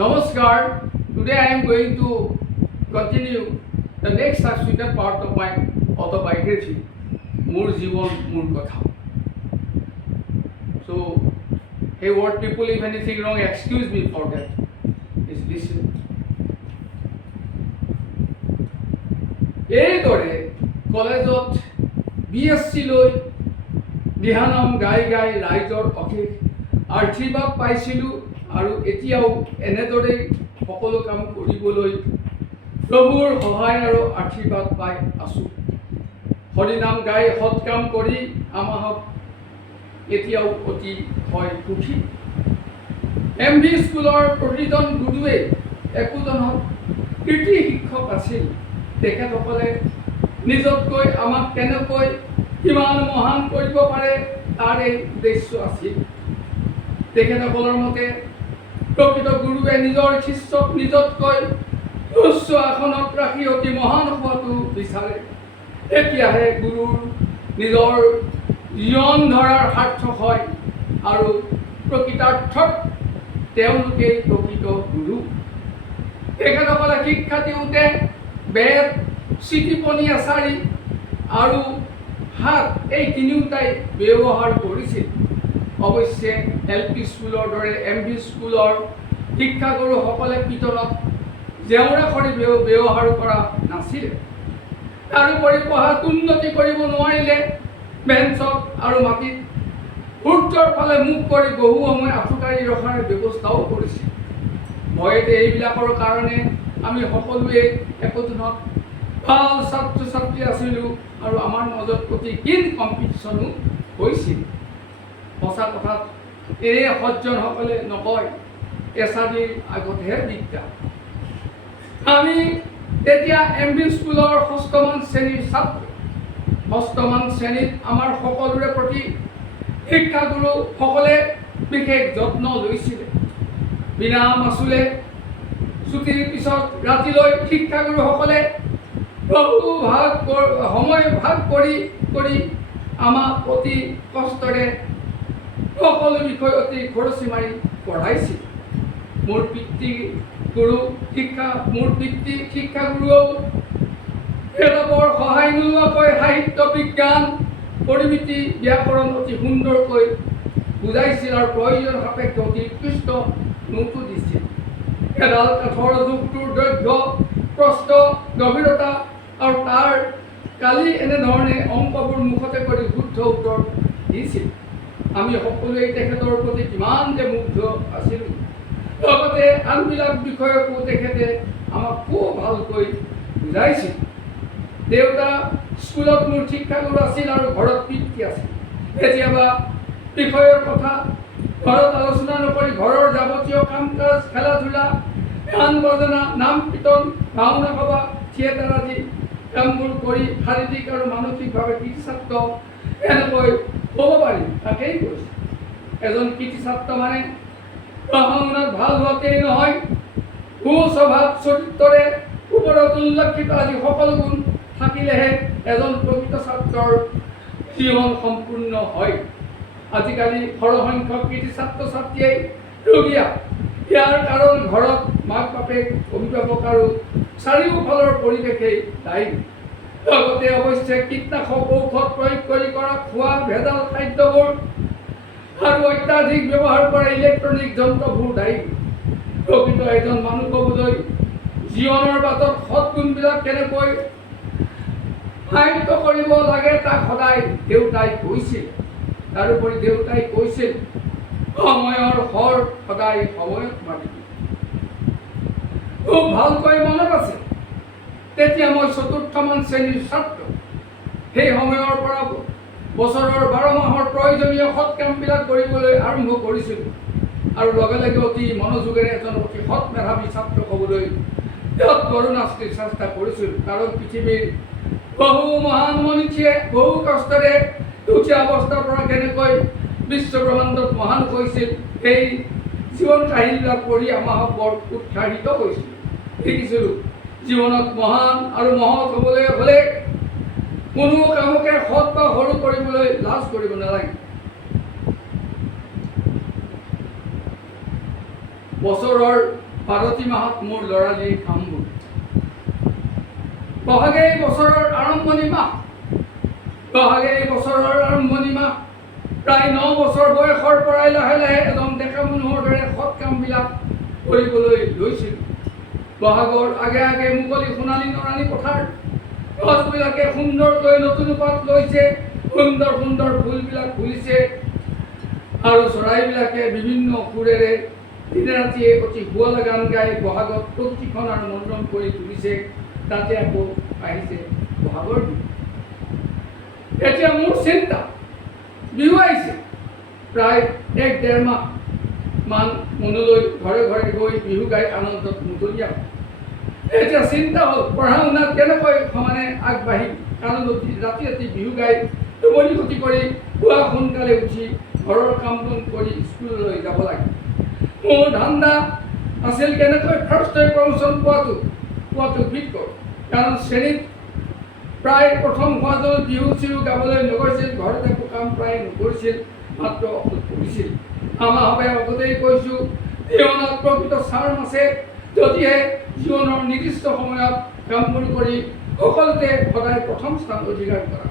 Namaskar. Today I am going to continue the next subsequent part of my autobiography, Moor Jivan Moor Katha. So, hey, what people, if anything wrong, excuse me for that. Please listen. এইদৰে কলেজত BSc লৈ দিহানাম গাই গাই ৰাইজৰ অশেষ আশীৰ্বাদ পাইছিলোঁ আৰু এতিয়াও এনেদৰেই সকলো কাম কৰিবলৈ প্ৰভুৰ সহায় আৰু আশীৰ্বাদ পাই আছোঁ। হৰিনাম গাই সৎ কাম কৰি আমাক এতিয়াও অতি হয় সুখী। MV স্কুলৰ প্ৰতিজন গুৰুৱে একোজনক কৃতি শিক্ষক আছিল। তেখেতসকলে নিজতকৈ আমাক কেনেকৈ কিমান মহান কৰিব পাৰে তাৰ এই উদ্দেশ্য আছিল। তেখেতসকলৰ মতে প্ৰকৃত গুৰুৱে নিজৰ শিষ্যক নিজতকৈ উচ্চ আসনত ৰাখি অতি মহান হোৱাটো বিচাৰে। তেতিয়াহে গুৰুৰ নিজৰ জীৱন ধৰাৰ সাৰ্থক হয় আৰু প্ৰকৃতাৰ্থত তেওঁলোকেই প্ৰকৃত গুৰু। তেখেতসকলে শিক্ষা দিওঁতে বেদ, চিটিপনি আচাৰি আৰু হাত এই তিনিওটাই ব্যৱহাৰ কৰিছিল। অৱশ্যে LP স্কুলৰ দৰে MV স্কুলৰ শিক্ষাগুৰুসকলে পিতলত জেওৰা খৰি ব্যৱহাৰ কৰা নাছিল। তাৰোপৰি পঢ়াত উন্নতি কৰিব নোৱাৰিলে বেঞ্চত আৰু মাটিত সূৰ্যৰ ফালে মুখ কৰি বহু সময় আঁঠুকাৰি ৰখাৰ ব্যৱস্থাও কৰিছিল। ভয়তে এইবিলাকৰ কাৰণে আমি সকলোৱে একোজনত ভাল ছাত্ৰ ছাত্ৰী আছিলোঁ আৰু আমাৰ মাজত অতি কীন কম্পিটিশ্যনো হৈছিল। সঁচা কথাত এনে সজ্জনসকলে নকয় এচাৰিৰ আগতহে বিদ্যা। আমি তেতিয়া MV স্কুলৰ ষষ্ঠমান শ্ৰেণীৰ ছাত্ৰ। ষষ্ঠমান শ্ৰেণীত আমাৰ সকলোৰে প্ৰতি শিক্ষাগুৰুসকলে বিশেষ যত্ন লৈছিলে। বিনা মাচুলে ছুটিৰ পিছত ৰাতিলৈ শিক্ষাগুৰুসকলে সময় ভাগ কৰি আমাক অতি কষ্টৰে সকলো বিষয় অতি খৰচি মাৰি পঢ়াইছিল। মোৰ পিতৃ শিক্ষাগুৰুও কিতাপৰ সহায় নোলোৱাকৈ সাহিত্য বিজ্ঞান পৰিমিতি ব্যাকৰণ অতি সুন্দৰকৈ বুজাইছিল আৰু প্ৰয়োজন সাপেক্ষে অতি উৎকৃষ্ট নোটো দিছিল। এডাল কাঠৰ যুগটোৰ দৈৰ্ঘ্য প্ৰস্থ গভীৰতা আৰু তাৰ কালি এনেধৰণে অংকবোৰ মুখতে কৰি শুদ্ধ উত্তৰ দিছিল। আমি সকলোৱে তেখেতৰ প্ৰতি কিমান যে মুগ্ধ আছিলোঁ। লগতে আনবিলাক বিষয়কো তেখেতে আমাক খুব ভালকৈ বুজাইছিল। দেউতা স্কুলত মোৰ শিক্ষাগুৰু আছিল আৰু ঘৰত পিতৃ আছিল। কেতিয়াবা বিষয়ৰ কথা ঘৰত আলোচনা নকৰি ঘৰৰ যাৱতীয় কাম কাজ খেলা ধূলা গান বজনা নাম কীৰ্তন ভাওনা সভা থিয়েটাৰ আদি কামবোৰ কৰি শাৰীৰিক আৰু মানসিকভাৱে কৃতি ছাত্ৰ এনেকৈ ক'ব পাৰি তাকেই কৈছে। এজন কৃতি ছাত্ৰ মানে পঢ়া শুনাত ভাল হোৱাকেই নহয়, সুস্বভাৱ চৰিত্ৰৰে ওপৰত উল্লেখিত আদি সকলো গুণ থাকিলেহে এজন প্ৰকৃত ছাত্ৰৰ জীৱন সম্পূৰ্ণ হয়। আজিকালি সৰহসংখ্যক কৃতি ছাত্ৰ ছাত্ৰীয়ে ৰুগীয়া। ইয়াৰ কাৰণ ঘৰত মাক বাপেক অভিভাৱক আৰু চাৰিওফালৰ পৰিৱেশেই দায়ী। লগতে অৱশ্যে কীটনাশক ঔষধ প্ৰয়োগ কৰি কৰা খোৱা ভেজাল খাদ্যবোৰ আৰু অত্যাধিক ব্যৱহাৰ কৰা ইলেক্ট্ৰনিক যন্ত্ৰবোৰ দায়ী। প্ৰকৃত এজন মানুহ হ'বলৈ জীৱনৰ বাটত সৎগুণবিলাক কেনেকৈ আয়ত্ত কৰিব লাগে তাক সদায় দেউতাই কৈছিল। তাৰোপৰি দেউতাই কৈছিল সময়ৰ শৰ সদায় সময়ত মাৰিবি। খুব ভালকৈ মনত আছে, তেতিয়া মই চতুৰ্থমান শ্ৰেণীৰ ছাত্ৰ। সেই সময়ৰ পৰা বছৰৰ 12 মাহৰ প্ৰয়োজনীয় সৎ কামবিলাক কৰিবলৈ আৰম্ভ কৰিছিলোঁ আৰু লগে লগে অতি মনোযোগেৰে এজন অতি সৎ মেধাৱী ছাত্ৰ হ'বলৈ তৎপৰোনাস্তিৰ চেষ্টা কৰিছিলোঁ। কাৰণ পৃথিৱীৰ বহু মহান মনীষীয়ে বহু কষ্টৰে দুখীয়া অৱস্থাৰ পৰা কেনেকৈ বিশ্বব্ৰহ্মাণ্ডত মহান হৈছিল সেই জীৱন কাহিনীবিলাক পঢ়ি আমাক বৰ উৎসাহিত হৈছিল। শিকিছিলোঁ জীৱনত মহান আৰু মহৎ হ'বলৈ হ'লে কোনো কামকে সৎ বা সৰু কৰিবলৈ লাজ কৰিব নালাগে। বছৰৰ ভাৰতী মাহত মোৰ ল'ৰালিৰ কামবোৰ। বহাগে বছৰৰ আৰম্ভণি মাহ, বহাগে বছৰৰ আৰম্ভণি মাহ। প্ৰায় 9 বছৰ বয়সৰ পৰাই লাহে লাহে এজন ডেকা মানুহৰ দৰে সৎ কামবিলাক কৰিবলৈ লৈছিল। বহাগৰ আগে আগে মুকলি সোণালী নৰাণী পথাৰ, গছবিলাকে সুন্দৰকৈ নতুন পাত লৈছে, সুন্দৰ সুন্দৰ ফুলবিলাক ফুলিছে আৰু চৰাইবিলাকে বিভিন্ন সুৰেৰে দিনে ৰাতিয়ে অতি শুৱলা গান গাই বহাগত প্ৰকৃতিখন আৰু মনোৰম কৰি তুলিছে। তাতে আকৌ আহিছে বহাগৰ বিহু। এতিয়া মোৰ চিন্তা, বিহু আহিছে, প্ৰায় 1-1.5 মাহ মান মনলৈ ঘৰে ঘৰে গৈ বিহু গাই আনন্দত মুকলিয়াম। এতিয়া চিন্তা হ'ল পঢ়া শুনাত কেনেকৈ সমানে আগবাঢ়িম, কাৰণ ৰাতি ৰাতি বিহু গাই টোপনি ক্ষতি কৰি পুৱা সোনকালে উঠি ঘৰৰ কাম বন কৰি স্কুললৈ যাব লাগে। মোৰ ধান্দা আছিল কেনেকৈ ফাৰ্ষ্ট প্ৰমোশ্যন পোৱাটো বিকট, কাৰণ শ্ৰেণীত প্ৰায় প্ৰথম হোৱাজন বিহু চিহু গাবলৈ নগৈছিল, ঘৰত একো কাম প্ৰায় নকৰিছিল, মাত্ৰ অকল পঢ়িছিল। আমাভাৱে আগতেই কৈছোঁ, জীৱনত প্ৰকৃত চাৰ্ম আছে যদিহে জীৱনৰ নিৰ্দিষ্ট সময়ত কামবোৰ কৰি সকলোতে সদায় প্ৰথম স্থান অধিকাৰ কৰা,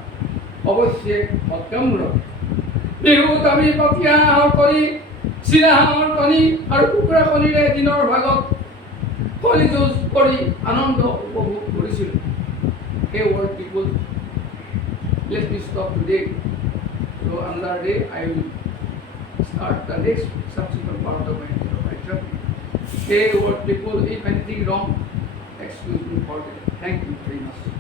অৱশ্যে সৎকামমূলক। বিহুত আমি পাতিয়া হাঁহৰ কণী, চিৰা হাঁহৰ কণী আৰু কুকুৰা কণীৰে দিনৰ ভাগত কণী যুঁজ কৰি আনন্দ উপভোগ কৰিছিলোঁ। Hey world people, let me stop today. So another day I will start the next subsequent part of my lecture. Hey world people, if anything wrong, excuse me for that. Thank you very much.